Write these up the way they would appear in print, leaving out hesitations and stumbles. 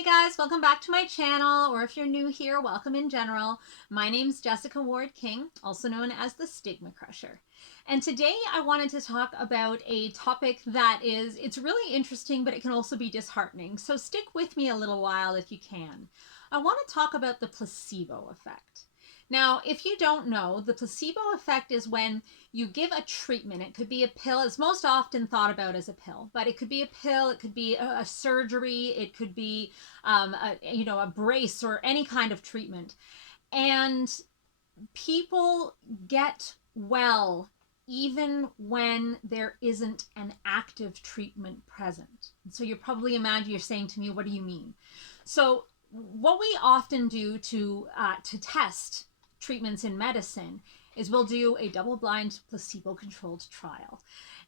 Hey guys, welcome back to my channel, or if you're new here, welcome in general. My name's Jessica Ward King, also known as the StigmaCrusher. And today I wanted to talk about a topic that it's really interesting, but it can also be disheartening. So stick with me a little while if you can. I want to talk about the placebo effect. Now, if you don't know, the placebo effect is when you give a treatment. It could be a pill. It's most often thought about as a pill, but it could be a pill. It could be a surgery. It could be a brace or any kind of treatment. And people get well even when there isn't an active treatment present. So you're probably you're saying to me, what do you mean? So what we often do to test treatments in medicine is we'll do a double-blind placebo-controlled trial.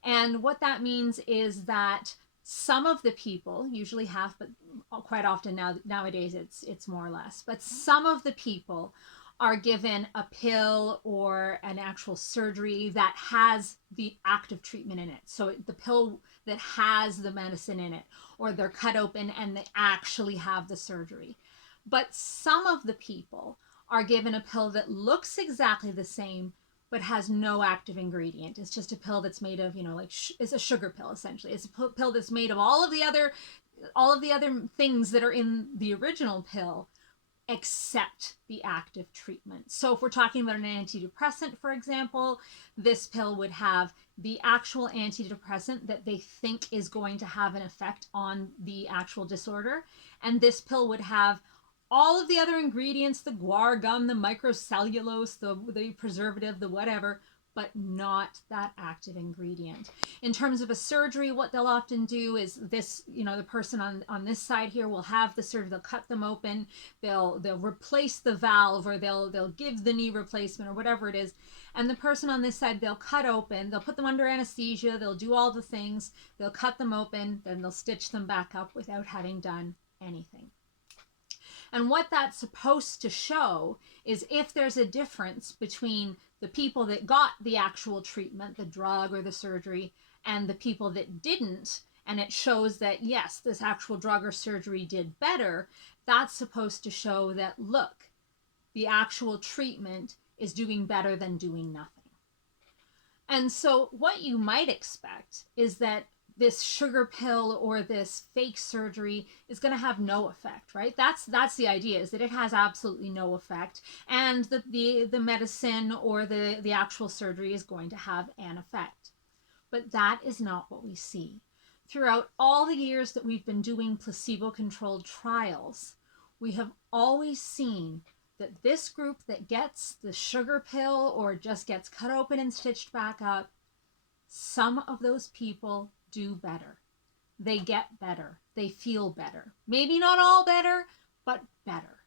And what that means is that some of the people, usually half, but quite often nowadays it's more or less, but some of the people are given a pill or an actual surgery that has the active treatment in it. So the pill that has the medicine in it, or they're cut open and they actually have the surgery. But some of the people are given a pill that looks exactly the same but has no active ingredient. It's just a pill that's made of, it's a sugar pill essentially. It's a pill that's made of all of the other things that are in the original pill except the active treatment. So if we're talking about an antidepressant, for example, this pill would have the actual antidepressant that they think is going to have an effect on the actual disorder, and this pill would have all of the other ingredients, the guar gum, the microcellulose, the preservative, the whatever, but not that active ingredient. In terms of a surgery, what they'll often do is this, the person on this side here will have the surgery, they'll cut them open, they'll replace the valve, or they'll give the knee replacement or whatever it is. And the person on this side, they'll cut open, they'll put them under anesthesia, they'll do all the things, they'll cut them open, then they'll stitch them back up without having done anything. And what that's supposed to show is if there's a difference between the people that got the actual treatment, the drug or the surgery, and the people that didn't, and it shows that, yes, this actual drug or surgery did better, that's supposed to show that, look, the actual treatment is doing better than doing nothing. And so what you might expect is that this sugar pill or this fake surgery is going to have no effect, right? That's the idea, is that it has absolutely no effect, and the medicine or the actual surgery is going to have an effect. But that is not what we see. Throughout all the years that we've been doing placebo-controlled trials, we have always seen that this group that gets the sugar pill or just gets cut open and stitched back up, some of those people do better. They get better. They feel better. Maybe not all better, but better.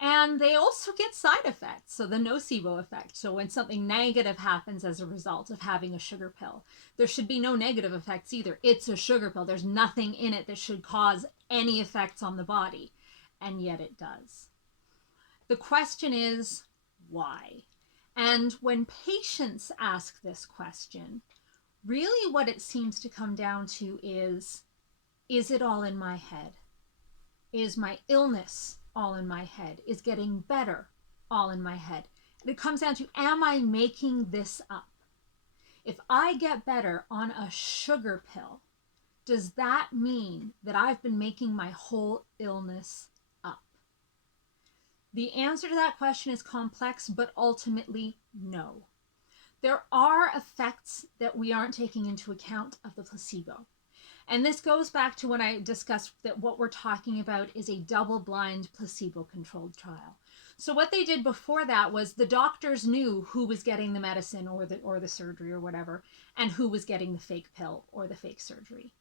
And they also get side effects, so the nocebo effect. So when something negative happens as a result of having a sugar pill, there should be no negative effects either. It's a sugar pill. There's nothing in it that should cause any effects on the body, and yet it does. The question is, why? And when patients ask this question, really what it seems to come down to is it all in my head? Is my illness all in my head? Is getting better all in my head? And it comes down to, am I making this up? If I get better on a sugar pill, does that mean that I've been making my whole illness up? The answer to that question is complex, but ultimately no. There are effects that we aren't taking into account of the placebo. And this goes back to when I discussed that what we're talking about is a double-blind placebo-controlled trial. So what they did before that was the doctors knew who was getting the medicine or the surgery or whatever, and who was getting the fake pill or the fake surgery.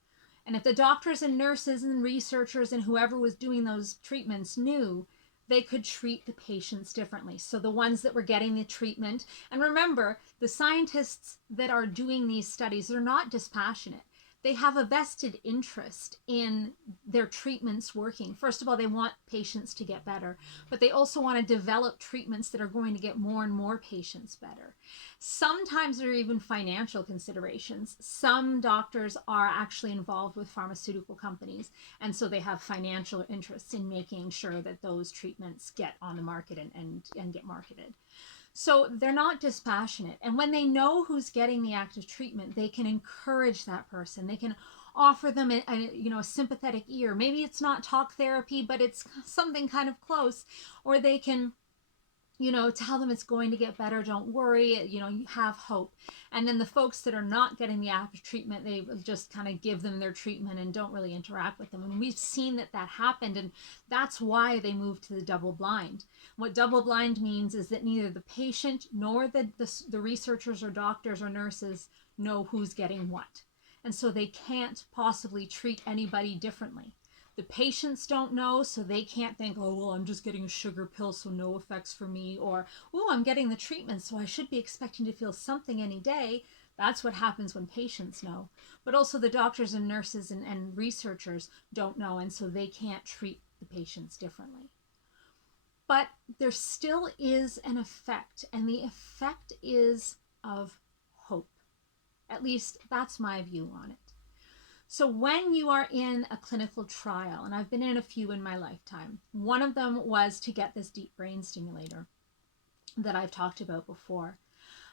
And if the doctors and nurses and researchers and whoever was doing those treatments knew, they could treat the patients differently. So the ones that were getting the treatment, and remember, the scientists that are doing these studies, they're not dispassionate. they have a vested interest in their treatments working. First of all, they want patients to get better, but they also want to develop treatments that are going to get more and more patients better. Sometimes there are even financial considerations. Some doctors are actually involved with pharmaceutical companies, and so they have financial interests in making sure that those treatments get on the market and get marketed. So they're not dispassionate. And when they know who's getting the active treatment, they can encourage that person. They can offer them a sympathetic ear. Maybe it's not talk therapy, but it's something kind of close. Or they can tell them it's going to get better. Don't worry, you have hope. And then the folks that are not getting the active treatment, they just kind of give them their treatment and don't really interact with them. And we've seen that happened, and that's why they moved to the double blind. What double blind means is that neither the patient nor the researchers or doctors or nurses know who's getting what. And so they can't possibly treat anybody differently. The patients don't know, so they can't think, oh, well, I'm just getting a sugar pill, so no effects for me. Or, oh, I'm getting the treatment, so I should be expecting to feel something any day. That's what happens when patients know. But also the doctors and nurses and researchers don't know, and so they can't treat the patients differently. But there still is an effect, and the effect is of hope. At least that's my view on it. So when you are in a clinical trial, and I've been in a few in my lifetime, one of them was to get this deep brain stimulator that I've talked about before.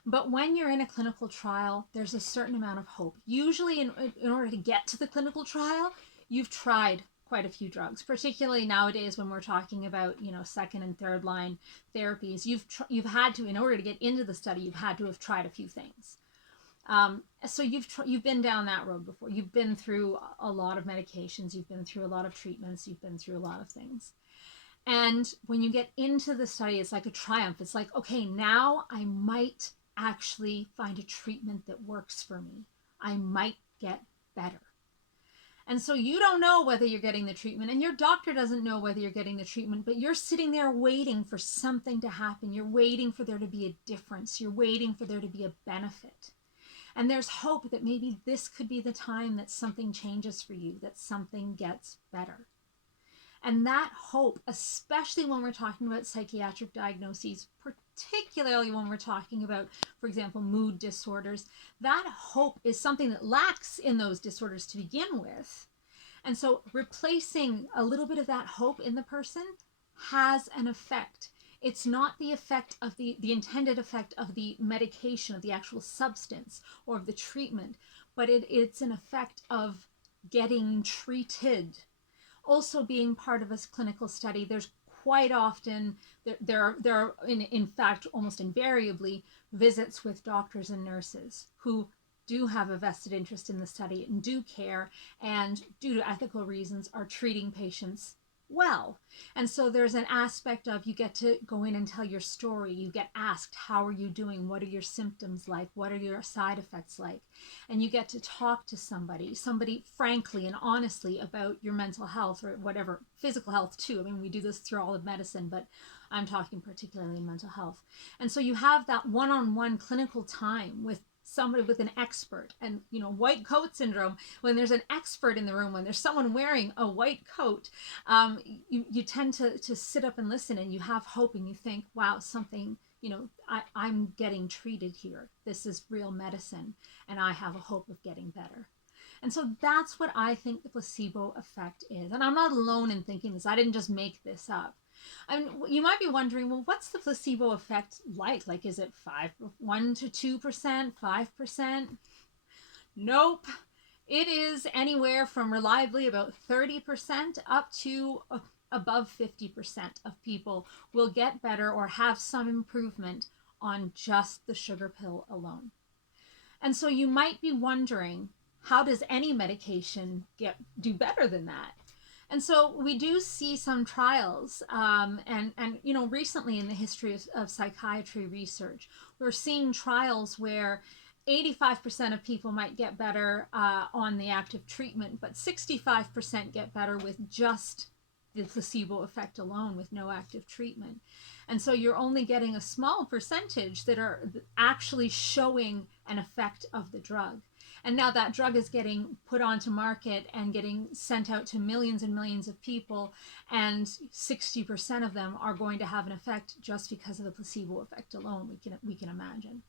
But when you're in a clinical trial, there's a certain amount of hope. Usually in order to get to the clinical trial, you've tried quite a few drugs, particularly nowadays when we're talking about, second and third line therapies. You've had to, in order to get into the study, you've had to have tried a few things. So you've been down that road before. You've been through a lot of medications. You've been through a lot of treatments. You've been through a lot of things. And when you get into the study, it's like a triumph. It's like, okay, now I might actually find a treatment that works for me. I might get better. And so you don't know whether you're getting the treatment, and your doctor doesn't know whether you're getting the treatment, but you're sitting there waiting for something to happen. You're waiting for there to be a difference. You're waiting for there to be a benefit. And there's hope that maybe this could be the time that something changes for you, that something gets better. And that hope, especially when we're talking about psychiatric diagnoses, particularly when we're talking about, for example, mood disorders, that hope is something that lacks in those disorders to begin with. And so replacing a little bit of that hope in the person has an effect. It's not the effect of the intended effect of the medication, of the actual substance or of the treatment, but it's an effect of getting treated. Also being part of a clinical study, there's quite often, there are in fact almost invariably visits with doctors and nurses who do have a vested interest in the study and do care, and due to ethical reasons are treating patients well. And so there's an aspect of, you get to go in and tell your story. You get asked, how are you doing? What are your symptoms like? What are your side effects like? And you get to talk to somebody frankly and honestly about your mental health, or whatever, physical health too. I mean, we do this through all of medicine, but I'm talking particularly in mental health. And so you have that one-on-one clinical time with somebody, with an expert. And white coat syndrome, when there's an expert in the room, when there's someone wearing a white coat, you tend to sit up and listen, and you have hope, and you think, wow, something, I'm getting treated here. This is real medicine, and I have a hope of getting better. And so that's what I think the placebo effect is. And I'm not alone in thinking this. I didn't just make this up. And you might be wondering, well, what's the placebo effect like? Like, is it 1 to 2%, 5%? Nope. It is anywhere from reliably about 30% up to above 50% of people will get better or have some improvement on just the sugar pill alone. And so you might be wondering, how does any medication do better than that? And so we do see some trials, and recently in the history of psychiatry research, we're seeing trials where 85% of people might get better on the active treatment, but 65% get better with just the placebo effect alone, with no active treatment. And so you're only getting a small percentage that are actually showing an effect of the drug. And now that drug is getting put onto market and getting sent out to millions and millions of people, and 60% of them are going to have an effect just because of the placebo effect alone. We can imagine.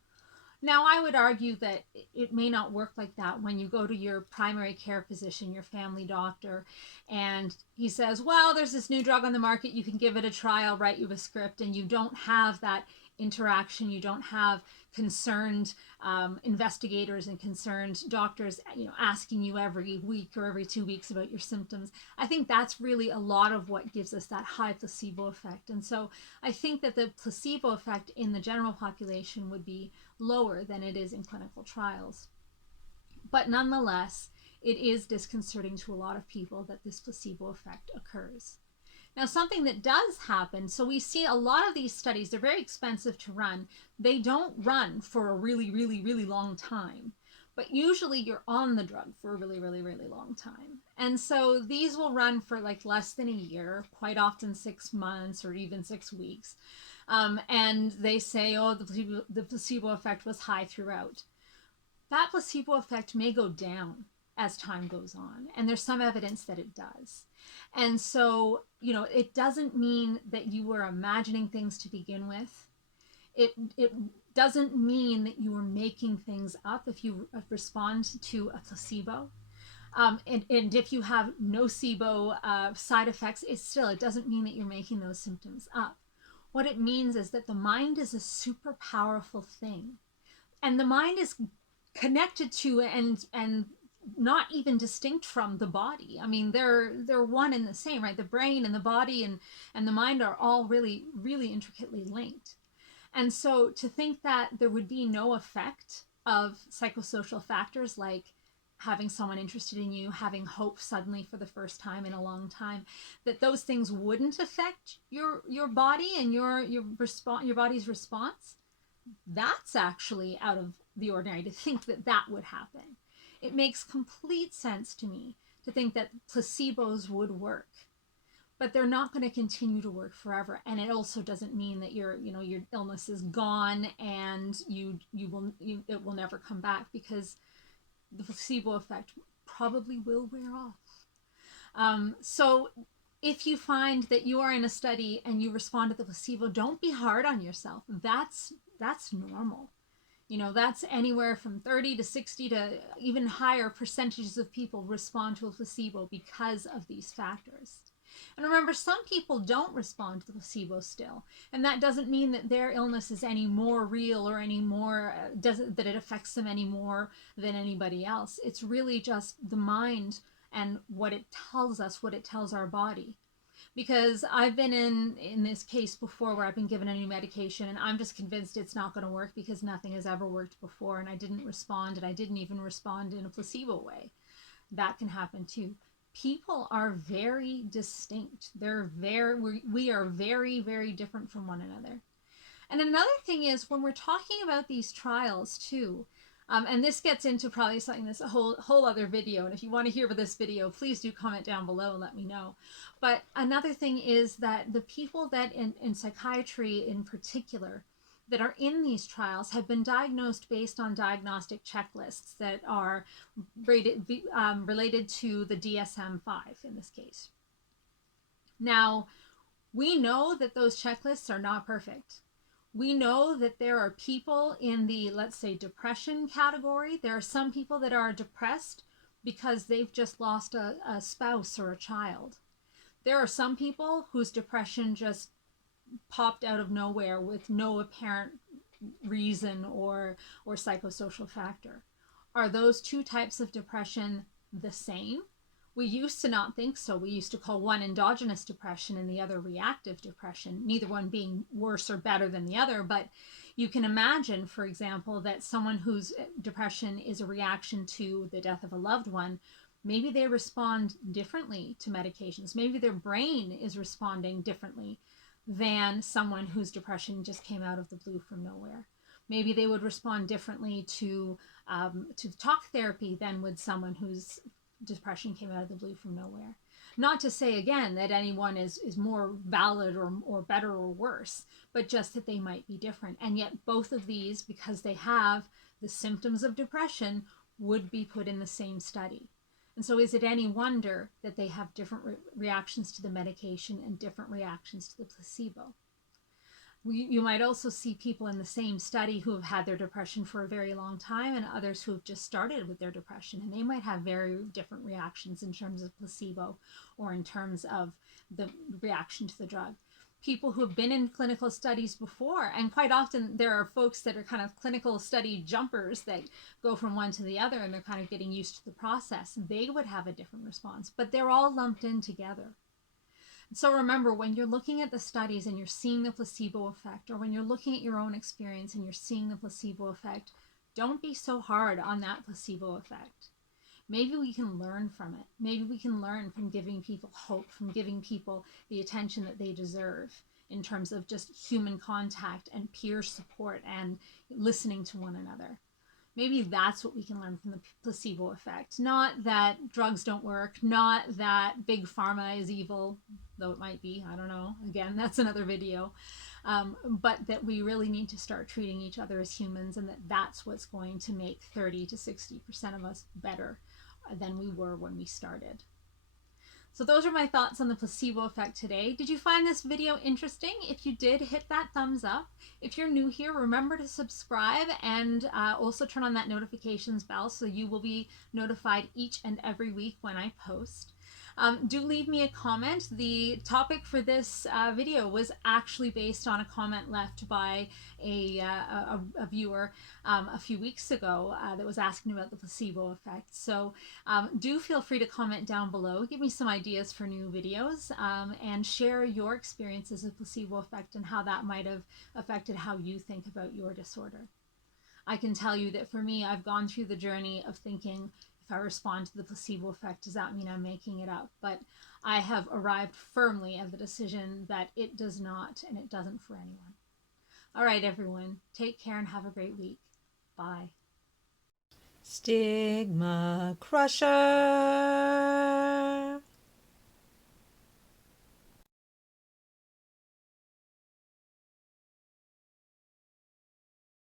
Now, I would argue that it may not work like that when you go to your primary care physician, your family doctor, and he says, well, there's this new drug on the market, you can give it a try, I'll write you a script, and you don't have that interaction, you don't have concerned investigators and concerned doctors, asking you every week or every 2 weeks about your symptoms. I think that's really a lot of what gives us that high placebo effect. And so I think that the placebo effect in the general population would be lower than it is in clinical trials. But nonetheless, it is disconcerting to a lot of people that this placebo effect occurs. Now, something that does happen, so we see a lot of these studies, they're very expensive to run. They don't run for a really, really, really long time. But usually you're on the drug for a really, really, really long time. And so these will run for like less than a year, quite often 6 months or even 6 weeks. And they say, oh, the placebo effect was high throughout. That placebo effect may go down as time goes on. And there's some evidence that it does. And so, it doesn't mean that you were imagining things to begin with. It doesn't mean that you are making things up if you respond to a placebo. And if you have nocebo side effects, it doesn't mean that you're making those symptoms up. What it means is that the mind is a super powerful thing. And the mind is connected to and not even distinct from the body. I mean, they're one and the same, right? The brain and the body and the mind are all really, really intricately linked. And so to think that there would be no effect of psychosocial factors like having someone interested in you, having hope suddenly for the first time in a long time, that those things wouldn't affect your body and your body's response, that's actually out of the ordinary to think that that would happen. It makes complete sense to me to think that placebos would work, but they're not going to continue to work forever. And it also doesn't mean that your illness is gone and it will never come back, because the placebo effect probably will wear off. So if you find that you are in a study and you respond to the placebo, don't be hard on yourself. That's normal. That's anywhere from 30 to 60 to even higher percentages of people respond to a placebo because of these factors. And remember, some people don't respond to the placebo still. And that doesn't mean that their illness is any more real or any more, that it affects them any more than anybody else. It's really just the mind and what it tells us, what it tells our body. Because I've been in this case before where I've been given a new medication and I'm just convinced it's not going to work because nothing has ever worked before, and I didn't respond, and I didn't even respond in a placebo way. That can happen too. People are very distinct. We are very, very different from one another. And another thing is, when we're talking about these trials too, and this gets into probably something that's a whole other video. And if you want to hear about this video, please do comment down below and let me know. But another thing is that the people that in psychiatry in particular that are in these trials have been diagnosed based on diagnostic checklists that are related to the DSM-5 in this case. Now, we know that those checklists are not perfect. We know that there are people in the, let's say, depression category. There are some people that are depressed because they've just lost a spouse or a child. There are some people whose depression just popped out of nowhere with no apparent reason or psychosocial factor. Are those two types of depression the same? We used to not think so. We used to call one endogenous depression and the other reactive depression, neither one being worse or better than the other. But you can imagine, for example, that someone whose depression is a reaction to the death of a loved one, maybe they respond differently to medications. Maybe their brain is responding differently than someone whose depression just came out of the blue from nowhere. Maybe they would respond differently to talk therapy than would someone whose depression came out of the blue from nowhere. Not to say, again, that anyone is more valid or better or worse, but just that they might be different. And yet both of these, because they have the symptoms of depression, would be put in the same study. And so is it any wonder that they have different reactions to the medication and different reactions to the placebo? You might also see people in the same study who have had their depression for a very long time and others who have just started with their depression, and they might have very different reactions in terms of placebo or in terms of the reaction to the drug. People who have been in clinical studies before, and quite often there are folks that are kind of clinical study jumpers that go from one to the other and they're kind of getting used to the process, they would have a different response, but they're all lumped in together. So remember, when you're looking at the studies and you're seeing the placebo effect, or when you're looking at your own experience and you're seeing the placebo effect, don't be so hard on that placebo effect. Maybe we can learn from it. Maybe we can learn from giving people hope, from giving people the attention that they deserve in terms of just human contact and peer support and listening to one another. Maybe that's what we can learn from the placebo effect. Not that drugs don't work, not that big pharma is evil, though it might be, I don't know. Again, that's another video. But that we really need to start treating each other as humans, and that's what's going to make 30 to 60% of us better than we were when we started. So those are my thoughts on the placebo effect today. Did you find this video interesting? If you did, hit that thumbs up. If you're new here, remember to subscribe and also turn on that notifications bell so you will be notified each and every week when I post. Do leave me a comment. The topic for this video was actually based on a comment left by a viewer a few weeks ago that was asking about the placebo effect. So do feel free to comment down below. Give me some ideas for new videos and share your experiences of placebo effect and how that might have affected how you think about your disorder. I can tell you that for me, I've gone through the journey of thinking, if I respond to the placebo effect, does that mean I'm making it up? But I have arrived firmly at the decision that it does not, and it doesn't for anyone. All right, everyone, take care and have a great week. Bye. StigmaCrusher.